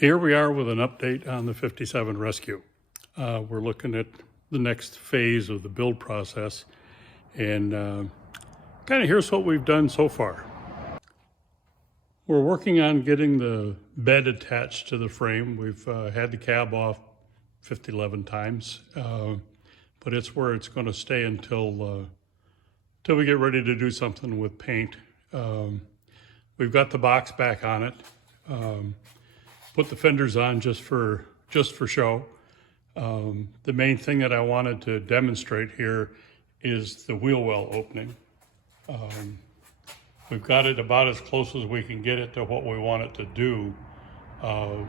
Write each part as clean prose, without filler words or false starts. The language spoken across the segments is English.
Here we are with an update on the 57 Rescue. We're looking at the next phase of the build process, and kind of here's what we've done so far. We're working on getting the bed attached to the frame. We've had the cab off 11 times, but it's where it's going to stay until we get ready to do something with paint. We've got the box back on it. Put the fenders on just for show. The main thing that I wanted to demonstrate here is the wheel well opening. We've got it about as close as we can get it to what we want it to do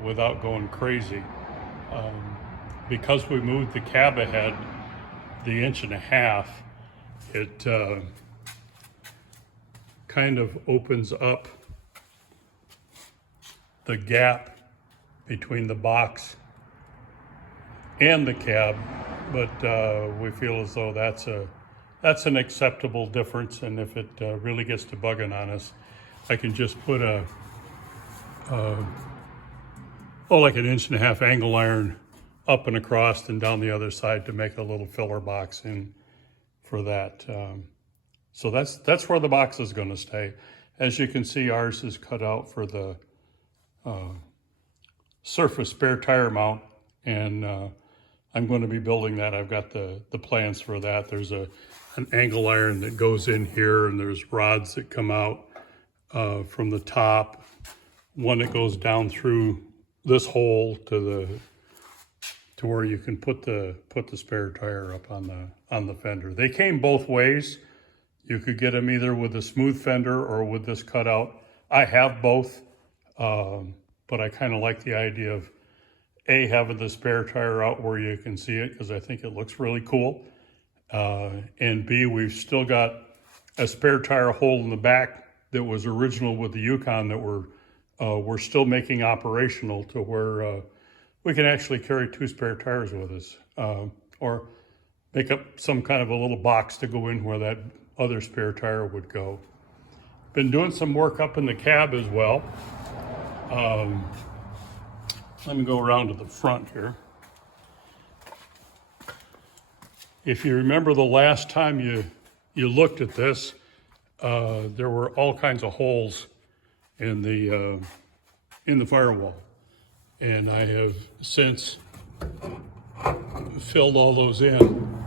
without going crazy. Because we moved the cab ahead the 1.5 inches, it kind of opens up the gap between the box and the cab, but we feel as though that's an acceptable difference, and if it really gets to bugging on us, I can just put like an 1.5 inch angle iron up and across and down the other side to make a little filler box in for that. So that's where the box is going to stay. As you can see, ours is cut out for the surface spare tire mount, and I'm going to be building that. I've got the plans for that. There's an angle iron that goes in here, and there's rods that come out from the top. One that goes down through this hole to where you can put the spare tire up on the fender. They came both ways. You could get them either with a smooth fender or with this cutout. I have both. But I kind of like the idea of A, having the spare tire out where you can see it, because I think it looks really cool. And B, we've still got a spare tire hole in the back that was original with the Yukon that we're still making operational to where we can actually carry 2 spare tires with us, or make up some kind of a little box to go in where that other spare tire would go. Been doing some work up in the cab as well. Let me go around to the front here. If you remember the last time you looked at this, there were all kinds of holes in the firewall, and I have since filled all those in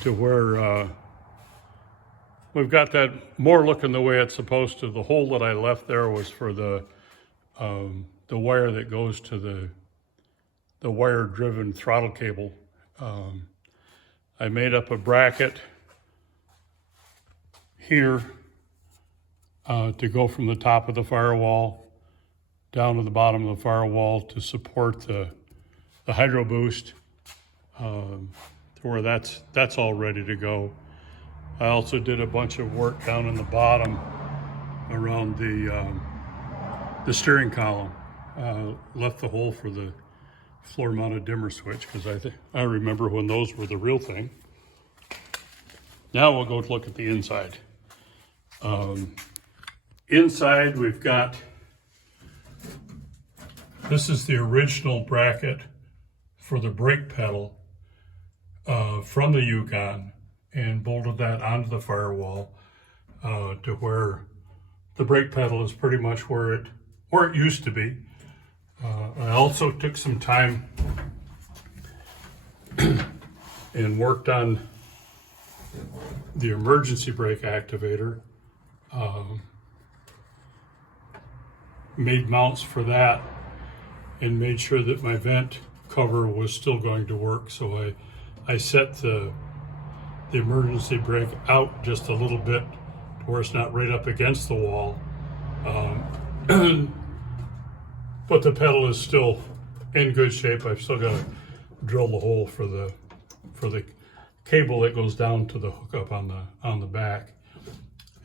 to where we've got that more looking the way it's supposed to. The hole that I left there was for the wire that goes to the wire-driven throttle cable. I made up a bracket here to go from the top of the firewall down to the bottom of the firewall to support the hydro boost, to where that's all ready to go. I also did a bunch of work down in the bottom around the steering column. Left the hole for the floor-mounted dimmer switch, because I remember when those were the real thing. Now we'll go look at the inside. Inside we've got, this is the original bracket for the brake pedal from the Yukon, and bolted that onto the firewall to where the brake pedal is pretty much where it used to be. I also took some time and worked on the emergency brake activator. Made mounts for that and made sure that my vent cover was still going to work. So I set the emergency brake out just a little bit to where it's not right up against the wall. But the pedal is still in good shape. I've still got to drill the hole for the cable that goes down to the hookup on the back.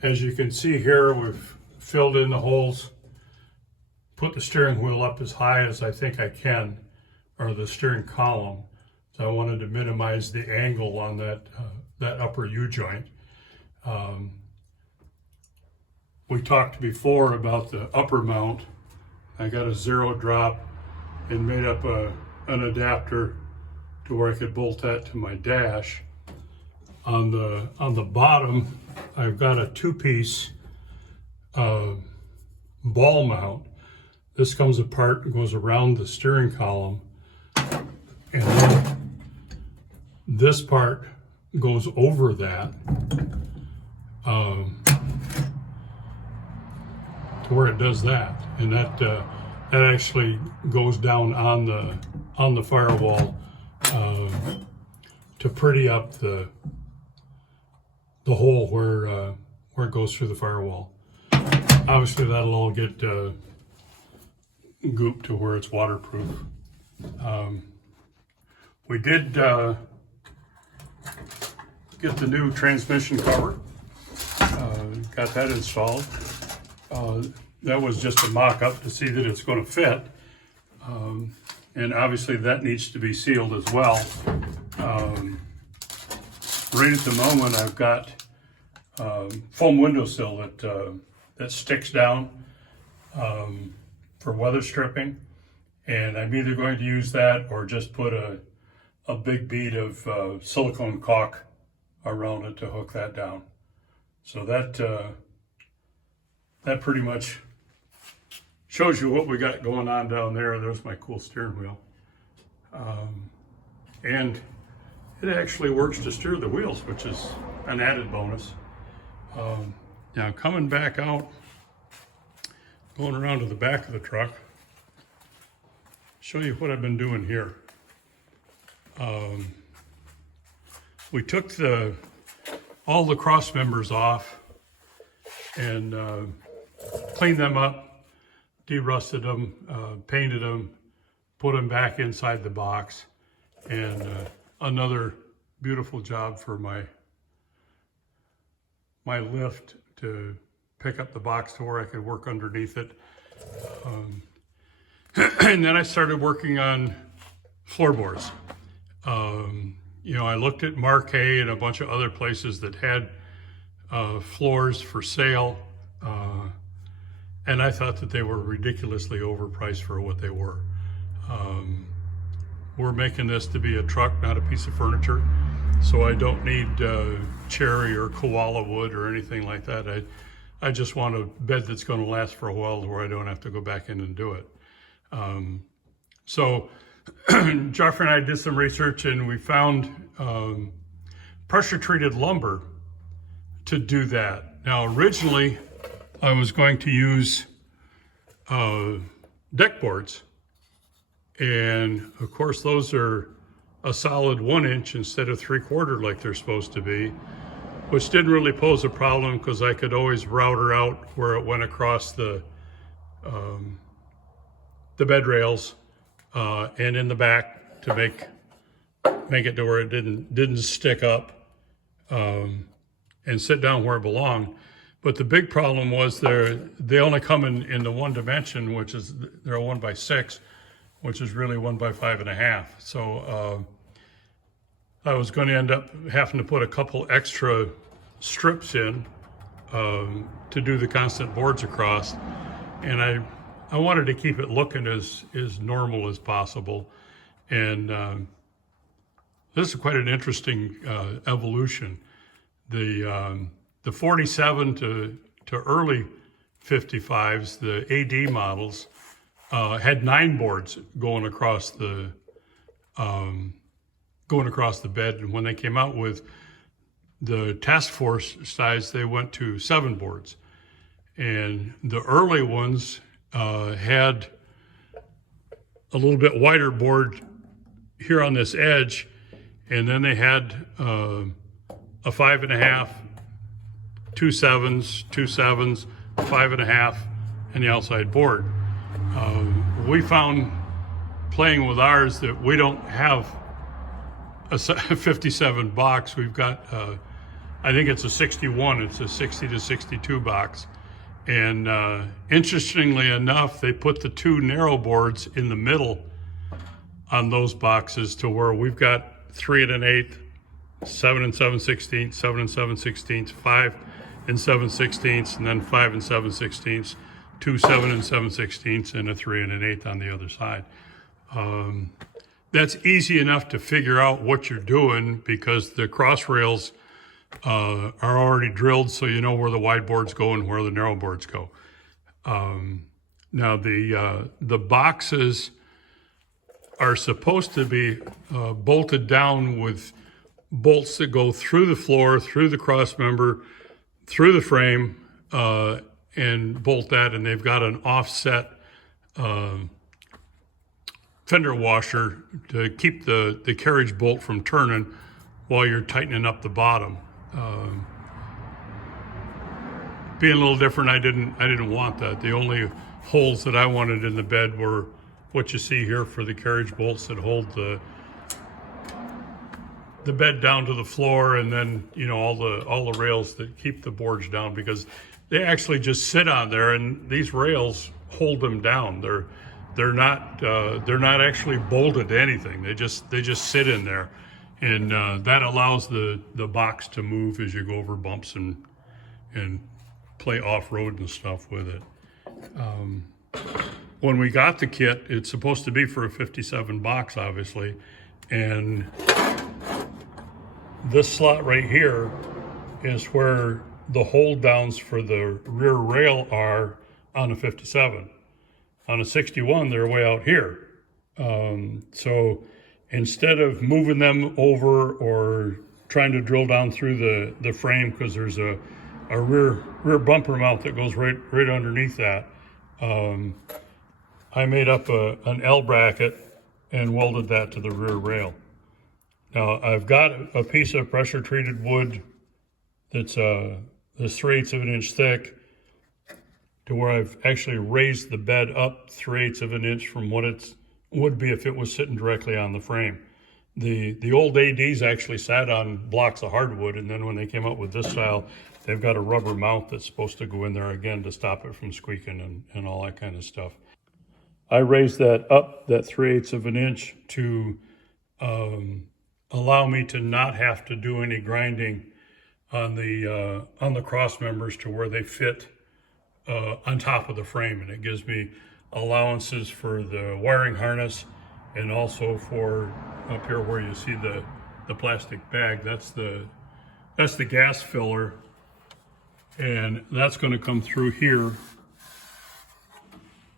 As you can see here, we've filled in the holes, put the steering wheel up as high as I think I can, or the steering column. So I wanted to minimize the angle on that upper U-joint. We talked before about the upper mount I got a 0 drop and made up an adapter to where I could bolt that to my dash. On the bottom, I've got a 2-piece ball mount. This comes apart and goes around the steering column, and then this part goes over that to where it does that, and that actually goes down on the firewall to pretty up the hole where it goes through the firewall. Obviously, that'll all get gooped to where it's waterproof. We did get the new transmission cover. Got that installed. That was just a mock-up to see that it's going to fit. And obviously that needs to be sealed as well. Right at the moment, I've got foam windowsill that sticks down for weather stripping, and I'm either going to use that or just put a big bead of silicone caulk around it to hook that down. So that pretty much shows you what we got going on down there. There's my cool steering wheel. And it actually works to steer the wheels, which is an added bonus. Now coming back out, going around to the back of the truck, show you what I've been doing here. We took all the cross members off and cleaned them up, de-rusted them, painted them, put them back inside the box, and another beautiful job for my lift to pick up the box to where I could work underneath it. And then I started working on floorboards. You know, I looked at Marquee and a bunch of other places that had floors for sale, and I thought that they were ridiculously overpriced for what they were. We're making this to be a truck, not a piece of furniture, so I don't need cherry or koala wood or anything like that. I just want a bed that's going to last for a while where I don't have to go back in and do it. So Joffrey and I did some research, and we found pressure-treated lumber to do that. Now, originally, I was going to use deck boards, and of course, those are a solid 1 inch instead of 3/4 like they're supposed to be, which didn't really pose a problem because I could always router out where it went across the bed rails and in the back to make it to where it didn't stick up and sit down where it belonged. But the big problem was they only come in the one dimension, which is they're a 1x6, which is really 1x5.5. So I was going to end up having to put a couple extra strips in to do the constant boards across, and I wanted to keep it looking as normal as possible. And this is quite an interesting evolution. The 47 to early 55s, the AD models, had 9 boards going across the bed, and when they came out with the task force size, they went to 7 boards. And the early ones had a little bit wider board here on this edge, and then they had a 5.5, 2 7s, 2 7s, 5.5, and the outside board. We found playing with ours that we don't have a 57 box. We've got, I think it's a 61. It's a 60 to 62 box. And interestingly enough, they put the 2 narrow boards in the middle on those boxes to where we've got 3 1/8, 7 7/16, 7 7/16, 5 7/16, and then 5 7/16. 2 7 7/16 and a 3 1/8 on the other side. That's easy enough to figure out what you're doing because the cross rails are already drilled, so you know where the wide boards go and where the narrow boards go. Now the boxes are supposed to be bolted down with bolts that go through the floor, through the cross member, through the frame, and bolt that, and they've got an offset fender washer to keep the carriage bolt from turning while you're tightening up the bottom. Being a little different, I didn't want that. The only holes that I wanted in the bed were what you see here for the carriage bolts that hold the bed down to the floor, and then all the rails that keep the boards down, because they actually just sit on there, and these rails hold them down. They're not actually bolted to anything. They just sit in there, and that allows the box to move as you go over bumps and play off-road and stuff with it. When we got the kit, it's supposed to be for a 57 box, obviously, and this slot right here is where the hold downs for the rear rail are on a 57. On a 61, they're way out here. So instead of moving them over or trying to drill down through the frame, because there's a rear bumper mount that goes right underneath that, I made up an L bracket and welded that to the rear rail. Now I've got a piece of pressure treated wood that's 3/8 of an inch thick, to where I've actually raised the bed up 3/8 of an inch from what it would be if it was sitting directly on the frame. The old ADs actually sat on blocks of hardwood, and then when they came up with this style, they've got a rubber mount that's supposed to go in there again to stop it from squeaking and all that kind of stuff. I raised that up, that 3/8 of an inch, to allow me to not have to do any grinding on the cross members to where they fit on top of the frame, and it gives me allowances for the wiring harness, and also for up here where you see the plastic bag. That's the gas filler, and that's going to come through here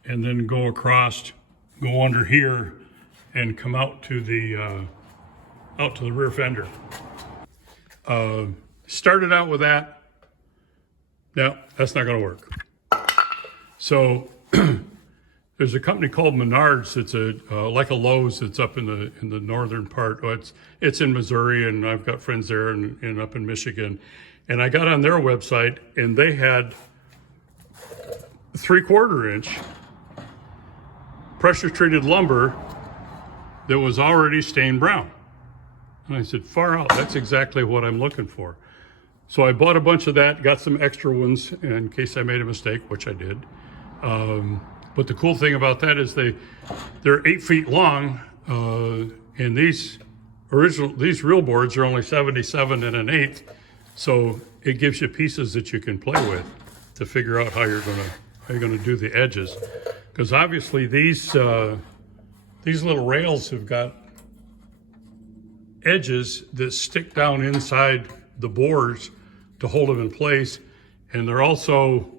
and then go across, go under here, and come out to the rear fender. Started out with that. No, that's not going to work. So there's a company called Menards. It's like a Lowe's. It's up in the northern part. Oh, it's in Missouri, and I've got friends there and up in Michigan. And I got on their website, and they had 3/4 inch pressure treated lumber that was already stained brown. And I said, far out, that's exactly what I'm looking for. So I bought a bunch of that, got some extra ones in case I made a mistake, which I did. But the cool thing about that is they're 8 feet long, and these real boards are only 77 1/8. So it gives you pieces that you can play with to figure out how you're gonna do the edges. Because obviously these little rails have got edges that stick down inside the boards to hold them in place, and they're also,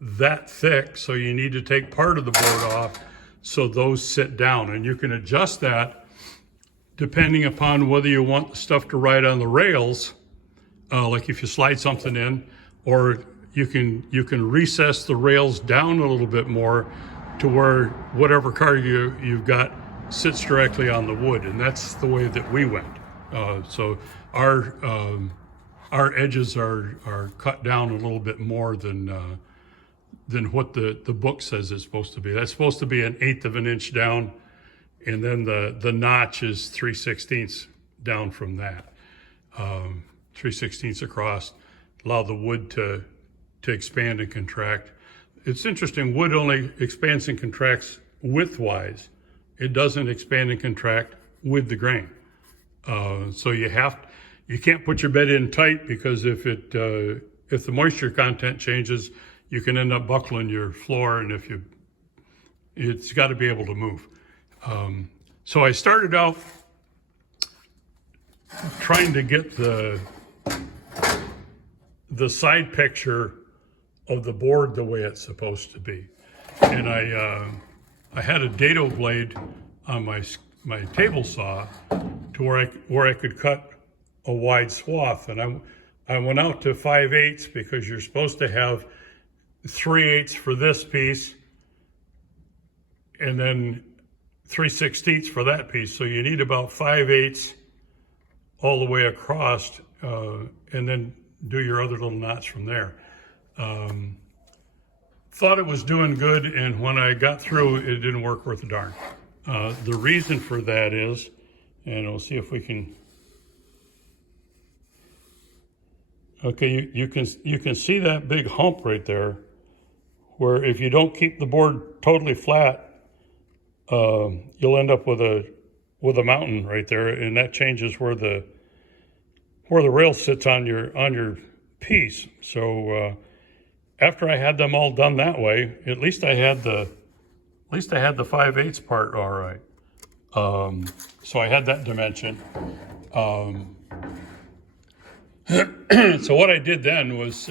that thick, so you need to take part of the board off so those sit down, and you can adjust that depending upon whether you want the stuff to ride on the rails, like if you slide something in, or you can recess the rails down a little bit more to where whatever car you've got sits directly on the wood, and that's the way that we went. So our edges are cut down a little bit more than what the book says it's supposed to be. That's supposed to be 1/8 of an inch down, and then the notch is 3/16 down from that. 3/16 across, allow the wood to expand and contract. It's interesting, wood only expands and contracts widthwise. It doesn't expand and contract with the grain. So you can't put your bed in tight, because if the moisture content changes, you can end up buckling your floor, and it's got to be able to move. So I started out trying to get the side picture of the board the way it's supposed to be. And I had a dado blade on my table saw to where I could cut a wide swath. And I went out to 5/8 because you're supposed to have 3/8 for this piece and then 3/16 for that piece. So you need about 5/8 all the way across, and then do your other little knots from there. Thought it was doing good, and when I got through, it didn't work worth a darn. The reason for that is, and we'll see if we can. Okay, you can see that big hump right there, where if you don't keep the board totally flat, you'll end up with a mountain right there, and that changes where the rail sits on your piece. So after I had them all done that way, at least I had the 5/8 part all right. So I had that dimension. So what I did then was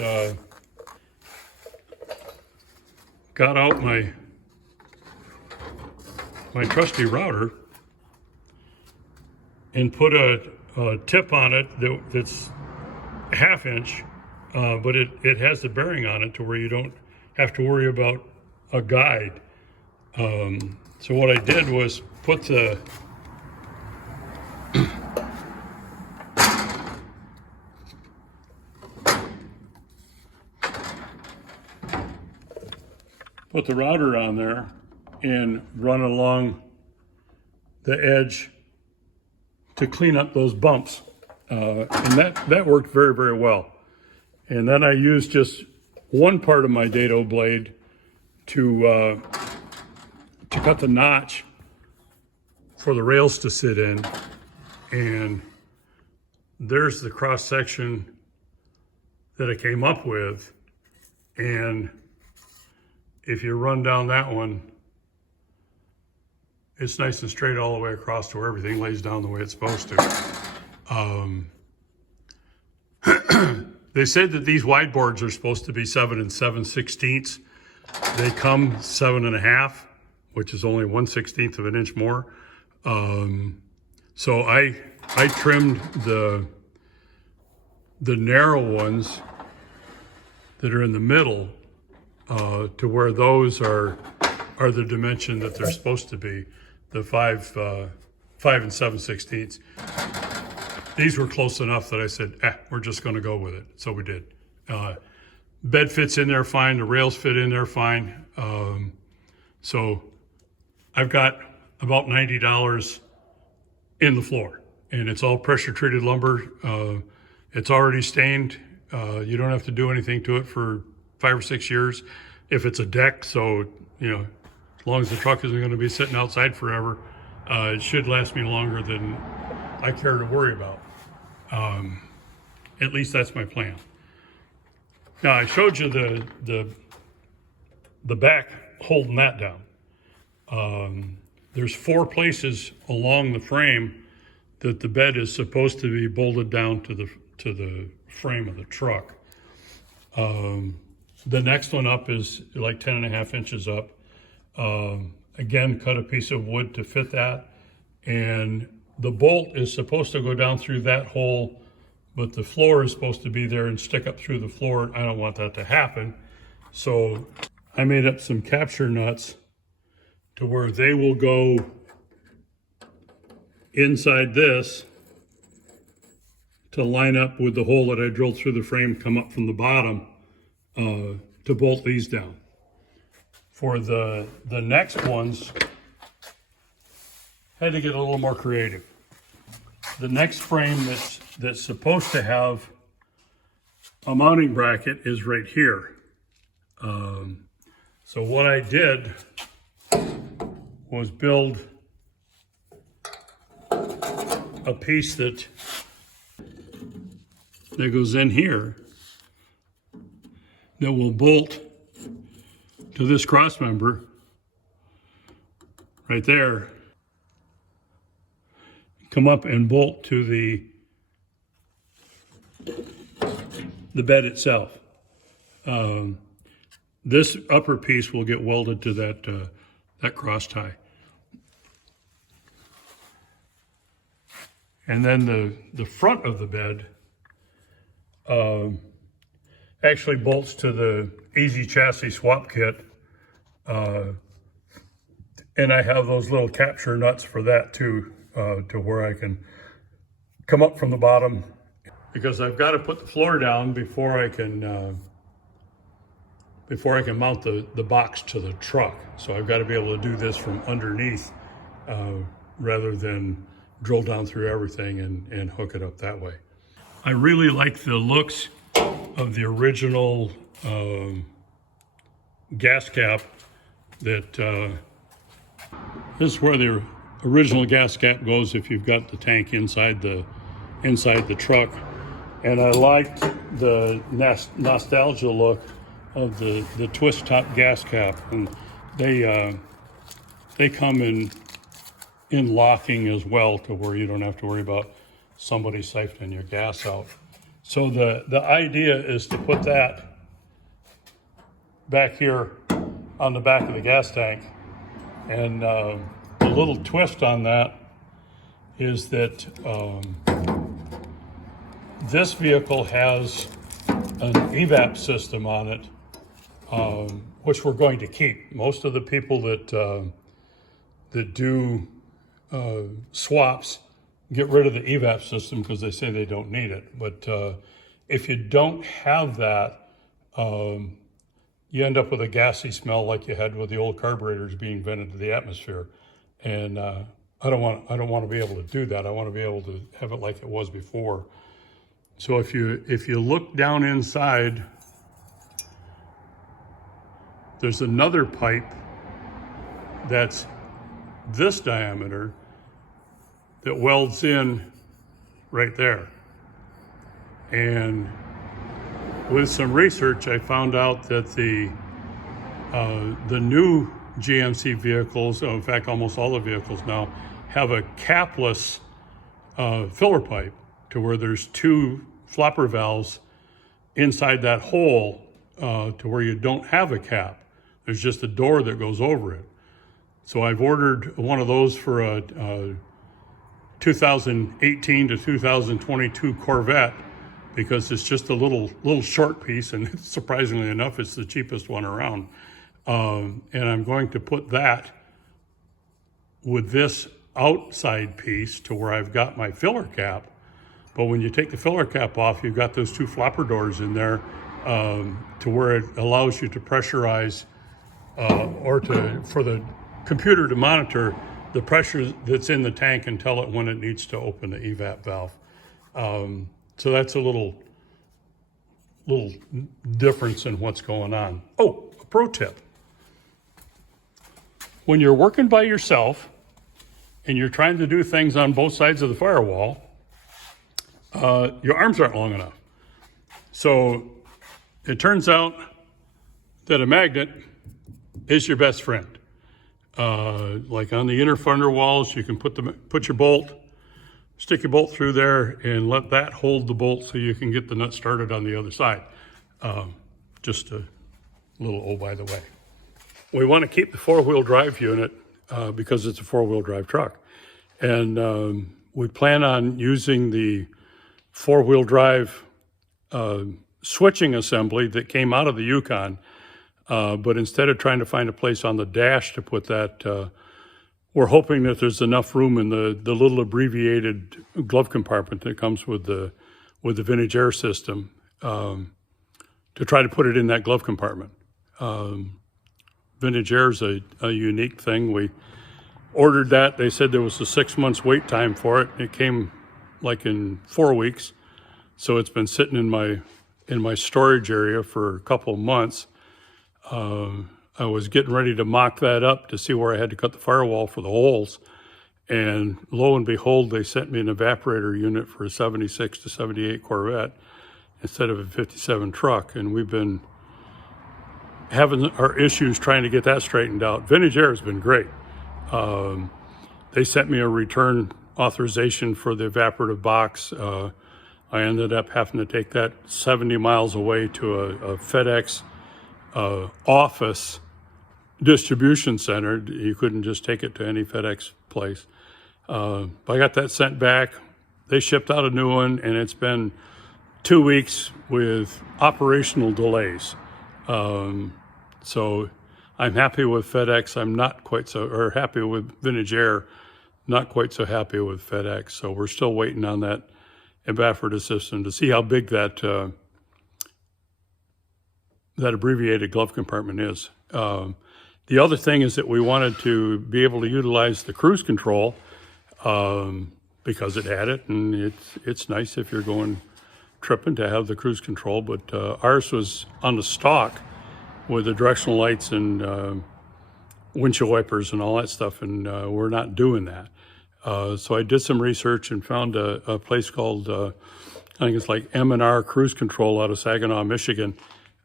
got out my trusty router and put a tip on it that's 1/2 inch, but it has the bearing on it to where you don't have to worry about a guide. So what I did was put the router on there and run along the edge to clean up those bumps. And that worked very, very well. And then I used just one part of my dado blade to cut the notch for the rails to sit in. And there's the cross section that I came up with. And if you run down that one, it's nice and straight all the way across to where everything lays down the way it's supposed to. They said that these wide boards are supposed to be 7 7/16. They come 7 1/2, which is only 1/16 of an inch more. So I trimmed the narrow ones that are in the middle to where those are the dimension that they're supposed to be, the 5 7/16. These were close enough that I said, we're just going to go with it. So we did. Bed fits in there fine. The rails fit in there fine. So I've got about $90 in the floor, and it's all pressure treated lumber. It's already stained. You don't have to do anything to it for 5 or 6 years. If it's a deck, so, as long as the truck isn't going to be sitting outside forever, it should last me longer than I care to worry about. At least that's my plan. Now I showed you the back holding that down. There's 4 places along the frame that the bed is supposed to be bolted down to the frame of the truck. The next one up is like 10 1/2 inches up. Again, cut a piece of wood to fit that, and the bolt is supposed to go down through that hole, but the floor is supposed to be there and stick up through the floor. I don't want that to happen. So I made up some capture nuts to where they will go inside this to line up with the hole that I drilled through the frame, come up from the bottom to bolt these down. For the next ones, had to get a little more creative. The next frame that's supposed to have a mounting bracket is right here. So what I did was build a piece that goes in here that will bolt to this cross member right there, come up and bolt to the bed itself. This upper piece will get welded to that cross tie. And then the front of the bed actually bolts to the Easy Chassis swap kit. And I have those little capture nuts for that too, to where I can come up from the bottom, because I've got to put the floor down before I can mount the box to the truck. So I've got to be able to do this from underneath rather than drill down through everything and hook it up that way. I really like the looks of the original gas cap. That this is where the original gas cap goes if you've got the tank inside the truck. And I liked the nostalgia look of the twist top gas cap, and they come in locking as well, to where you don't have to worry about somebody siphoning your gas out. So the idea is to put that back here on the back of the gas tank, and the little twist on that is that this vehicle has an evap system on it, which we're going to keep. Most of the people that do swaps get rid of the evap system because they say they don't need it. But if you don't have that, you end up with a gassy smell like you had with the old carburetors being vented to the atmosphere. And I don't want to be able to do that. I want to be able to have it like it was before. So if you look down inside, there's another pipe that's this diameter that welds in right there. And with some research, I found out that the new GMC vehicles, in fact, almost all the vehicles now, have a capless filler pipe, to where there's two flopper valves inside that hole, to where you don't have a cap. There's just a door that goes over it. So I've ordered one of those for a 2018 to 2022 Corvette, because it's just a little short piece, and surprisingly enough, it's the cheapest one around. And I'm going to put that with this outside piece to where I've got my filler cap. But when you take the filler cap off, you've got those two flopper doors in there, to where it allows you to pressurize for the computer to monitor the pressure that's in the tank and tell it when it needs to open the evap valve. So that's a little difference in what's going on. Oh, a pro tip. When you're working by yourself and you're trying to do things on both sides of the firewall, your arms aren't long enough. So it turns out that a magnet is your best friend. Like on the inner fender walls, you can put your bolt, stick your bolt through there, and let that hold the bolt so you can get the nut started on the other side. Just a little oh by the way. We want to keep the four-wheel drive unit because it's a four-wheel drive truck. And we plan on using the four-wheel drive switching assembly that came out of the Yukon. But instead of trying to find a place on the dash to put that, we're hoping that there's enough room in the little abbreviated glove compartment that comes with the Vintage Air system, to try to put it in that glove compartment. Vintage Air is a unique thing. We ordered that. They said there was a 6 months wait time for it. It came like in 4 weeks. So it's been sitting in my storage area for a couple of months. I was getting ready to mock that up to see where I had to cut the firewall for the holes. And lo and behold, they sent me an evaporator unit for a 76 to 78 Corvette instead of a 57 truck. And we've been having our issues trying to get that straightened out. Vintage Air has been great. They sent me a return authorization for the evaporative box. I ended up having to take that 70 miles away to a FedEx office distribution center. You couldn't just take it to any FedEx place. But I got that sent back. They shipped out a new one, and it's been 2 weeks with operational delays. So I'm happy with FedEx. I'm not quite so, or happy with Vintage Air, not quite so happy with FedEx. So we're still waiting on that evaporative system to see how big that that abbreviated glove compartment is. The other thing is that we wanted to be able to utilize the cruise control because it had it, and it's nice if you're going tripping to have the cruise control, but ours was on the stock with the directional lights and windshield wipers and all that stuff, and we're not doing that. So I did some research and found a place called, I think it's like M&R Cruise Control out of Saginaw, Michigan,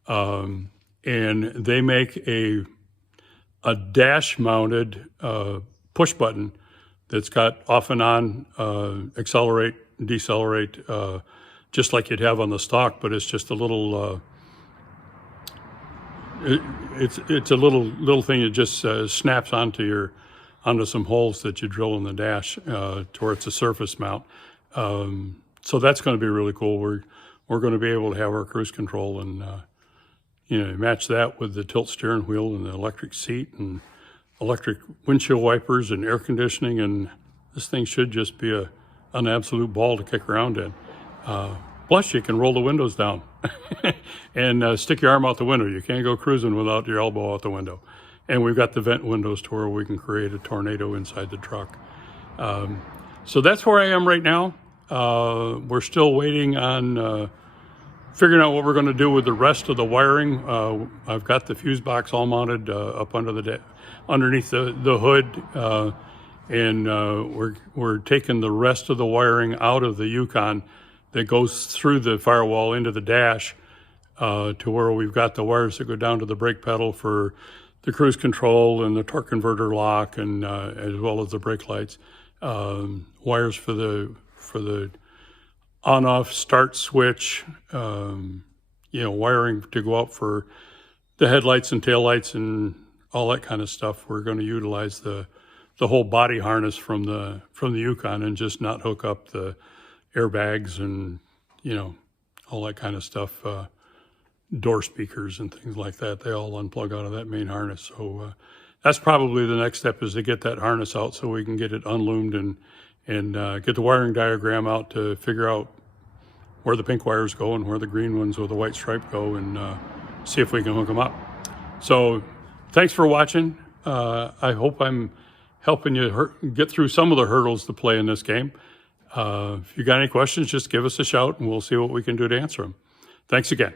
and they make a dash-mounted push button that's got off and on, accelerate, decelerate, just like you'd have on the stock, but it's just a little, it's a little thing that just snaps onto some holes that you drill in the dash to where it's a surface mount. So that's going to be really cool. We're going to be able to have our cruise control and match that with the tilt steering wheel and the electric seat and electric windshield wipers and air conditioning, and this thing should just be an absolute ball to kick around in. Plus, you can roll the windows down and stick your arm out the window. You can't go cruising without your elbow out the window. And we've got the vent windows to where we can create a tornado inside the truck. So that's where I am right now. We're still waiting on figuring out what we're going to do with the rest of the wiring. I've got the fuse box all mounted up underneath the hood, and we're taking the rest of the wiring out of the Yukon that goes through the firewall into the dash to where we've got the wires that go down to the brake pedal for the cruise control and the torque converter lock, and as well as the brake lights, wires for the on-off start switch, wiring to go out for the headlights and taillights and all that kind of stuff. We're going to utilize the whole body harness from the Yukon and just not hook up the airbags and all that kind of stuff. Door speakers and things like that, they all unplug out of that main harness. So that's probably the next step, is to get that harness out so we can get it unloomed and get the wiring diagram out to figure out where the pink wires go and where the green ones with the white stripe go, and see if we can hook them up. So thanks for watching. I hope I'm helping you get through some of the hurdles to play in this game. If you got any questions, just give us a shout and we'll see what we can do to answer them. Thanks again.